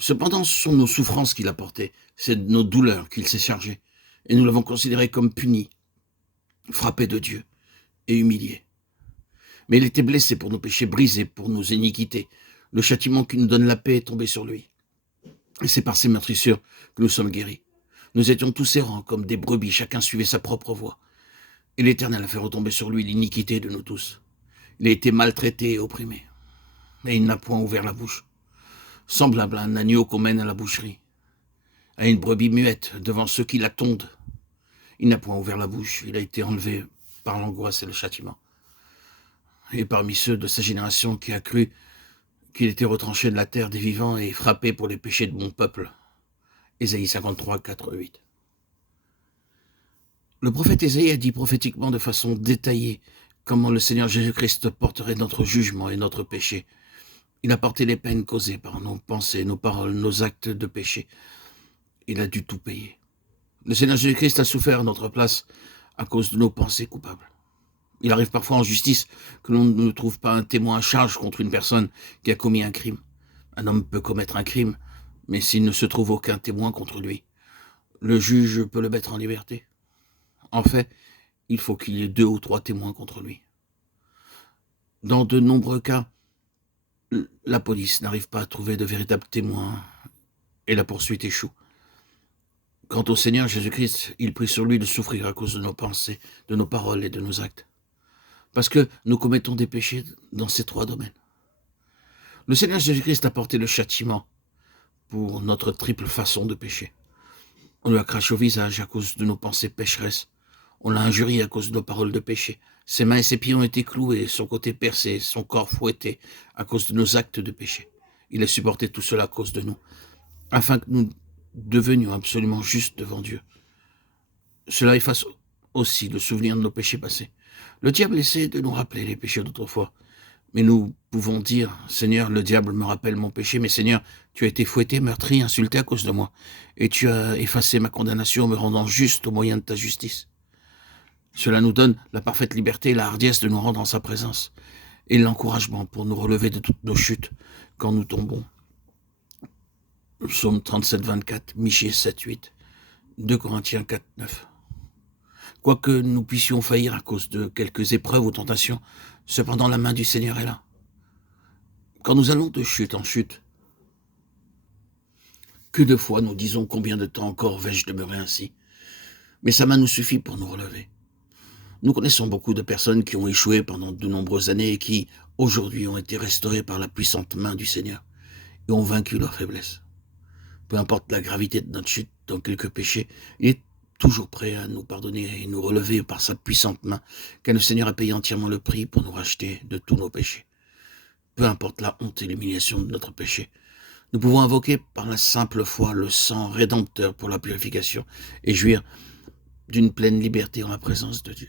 Cependant, ce sont nos souffrances qu'il a portées, c'est de nos douleurs qu'il s'est chargé, et nous l'avons considéré comme puni, frappé de Dieu et humilié. Mais il était blessé pour nos péchés, brisé pour nos iniquités. Le châtiment qui nous donne la paix est tombé sur lui. Et c'est par ses meurtrissures que nous sommes guéris. Nous étions tous errants comme des brebis, chacun suivait sa propre voie. Et l'Éternel a fait retomber sur lui l'iniquité de nous tous. Il a été maltraité et opprimé. Et il n'a point ouvert la bouche. Semblable à un agneau qu'on mène à la boucherie, à une brebis muette devant ceux qui la tondent. Il n'a point ouvert la bouche, il a été enlevé par l'angoisse et le châtiment. Et parmi ceux de sa génération qui a cru qu'il était retranché de la terre des vivants et frappé pour les péchés de mon peuple. Ésaïe 53, 4, 8. Le prophète Ésaïe a dit prophétiquement de façon détaillée comment le Seigneur Jésus-Christ porterait notre jugement et notre péché. Il a porté les peines causées par nos pensées, nos paroles, nos actes de péché. Il a dû tout payer. Le Seigneur Jésus-Christ a souffert à notre place à cause de nos pensées coupables. Il arrive parfois en justice que l'on ne trouve pas un témoin à charge contre une personne qui a commis un crime. Un homme peut commettre un crime, mais s'il ne se trouve aucun témoin contre lui, le juge peut le mettre en liberté. En fait, il faut qu'il y ait 2 ou 3 témoins contre lui. Dans de nombreux cas, la police n'arrive pas à trouver de véritables témoins et la poursuite échoue. Quant au Seigneur Jésus-Christ, il prit sur lui de souffrir à cause de nos pensées, de nos paroles et de nos actes. Parce que nous commettons des péchés dans ces 3 domaines. Le Seigneur Jésus-Christ a porté le châtiment pour notre triple façon de pécher. On lui a craché au visage à cause de nos pensées pécheresses. On l'a injurié à cause de nos paroles de péché. Ses mains et ses pieds ont été cloués, son côté percé, son corps fouetté à cause de nos actes de péché. Il a supporté tout cela à cause de nous, afin que nous devenions absolument justes devant Dieu. Cela efface aussi le souvenir de nos péchés passés. Le diable essaie de nous rappeler les péchés d'autrefois. Mais nous pouvons dire, Seigneur, le diable me rappelle mon péché, mais Seigneur, tu as été fouetté, meurtri, insulté à cause de moi. Et tu as effacé ma condamnation, me rendant juste au moyen de ta justice. Cela nous donne la parfaite liberté et la hardiesse de nous rendre en sa présence, et l'encouragement pour nous relever de toutes nos chutes quand nous tombons. Psaume 37, 24, Michée 7, 8, 2 Corinthiens 4, 9. Quoique nous puissions faillir à cause de quelques épreuves ou tentations, cependant la main du Seigneur est là. Quand nous allons de chute en chute, que de fois nous disons combien de temps encore vais-je demeurer ainsi, mais sa main nous suffit pour nous relever. Nous connaissons beaucoup de personnes qui ont échoué pendant de nombreuses années et qui, aujourd'hui, ont été restaurées par la puissante main du Seigneur et ont vaincu leur faiblesse. Peu importe la gravité de notre chute dans quelques péchés, il est toujours prêt à nous pardonner et nous relever par sa puissante main, car le Seigneur a payé entièrement le prix pour nous racheter de tous nos péchés. Peu importe la honte et l'humiliation de notre péché, nous pouvons invoquer par la simple foi le sang rédempteur pour la purification et jouir d'une pleine liberté en la présence de Dieu.